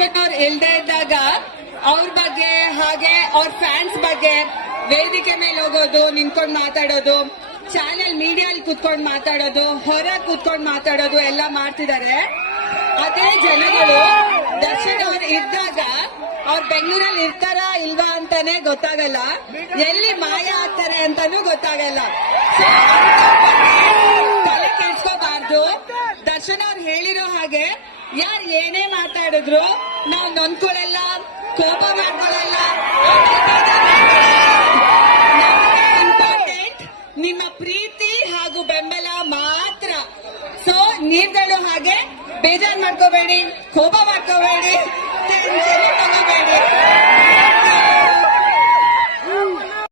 ದರ್ಶನ್ ಅವ್ರು ಇಲ್ದೇ ಇದ್ದಾಗ ಅವ್ರ ಬಗ್ಗೆ ಹಾಗೆ ಅವ್ರ ಫ್ಯಾನ್ಸ್ ಬಗ್ಗೆ ವೇದಿಕೆ ಮೇಲೆ ಹೋಗೋದು, ನಿಂತ್ಕೊಂಡು ಮಾತಾಡೋದು, ಚಾನೆಲ್ ಮೀಡಿಯಲ್ಲಿ ಕುತ್ಕೊಂಡು ಮಾತಾಡೋದು, ಹೊರ ಕುತ್ಕೊಂಡು ಮಾತಾಡೋದು ಎಲ್ಲ ಮಾಡ್ತಿದ್ದಾರೆ. ಅದೇ ಜನಗಳು ದರ್ಶನ್ ಅವ್ರು ಇದ್ದಾಗ ಅವ್ರು ಬೆಂಗಳೂರಲ್ಲಿ ಇರ್ತಾರಾ ಇಲ್ವಾ ಅಂತಾನೆ ಗೊತ್ತಾಗಲ್ಲ, ಎಲ್ಲಿ ಮಾಯ ಆಗ್ತಾರೆ ಅಂತಾನೂ ಗೊತ್ತಾಗಲ್ಲ. ತಲೆ ಕೆಡ್ಸ್ಕೋಬಾರ್ದು. ದರ್ಶನ್ ಅವ್ರು ಹೇಳಿರೋ ಹಾಗೆ ಯಾರು ಏನೇ ಮಾತಾಡಿದ್ರು ನಾವು ನೊಂದ್ಕೊಳ್ಳಲ್ಲ, ಕೋಪ ಮಾಡ್ಕೊಳ್ಳಲ್ಲ. ಇಂಪಾರ್ಟೆಂಟ್ ನಿಮ್ಮ ಪ್ರೀತಿ ಹಾಗೂ ಬೆಂಬಲ ಮಾತ್ರ. ಸೊ ನೀವುಗಳು ಹಾಗೆ ಬೇಜಾರ್ ಮಾಡ್ಕೋಬೇಡಿ, ಕೋಪ ಮಾಡ್ಕೋಬೇಡಿ.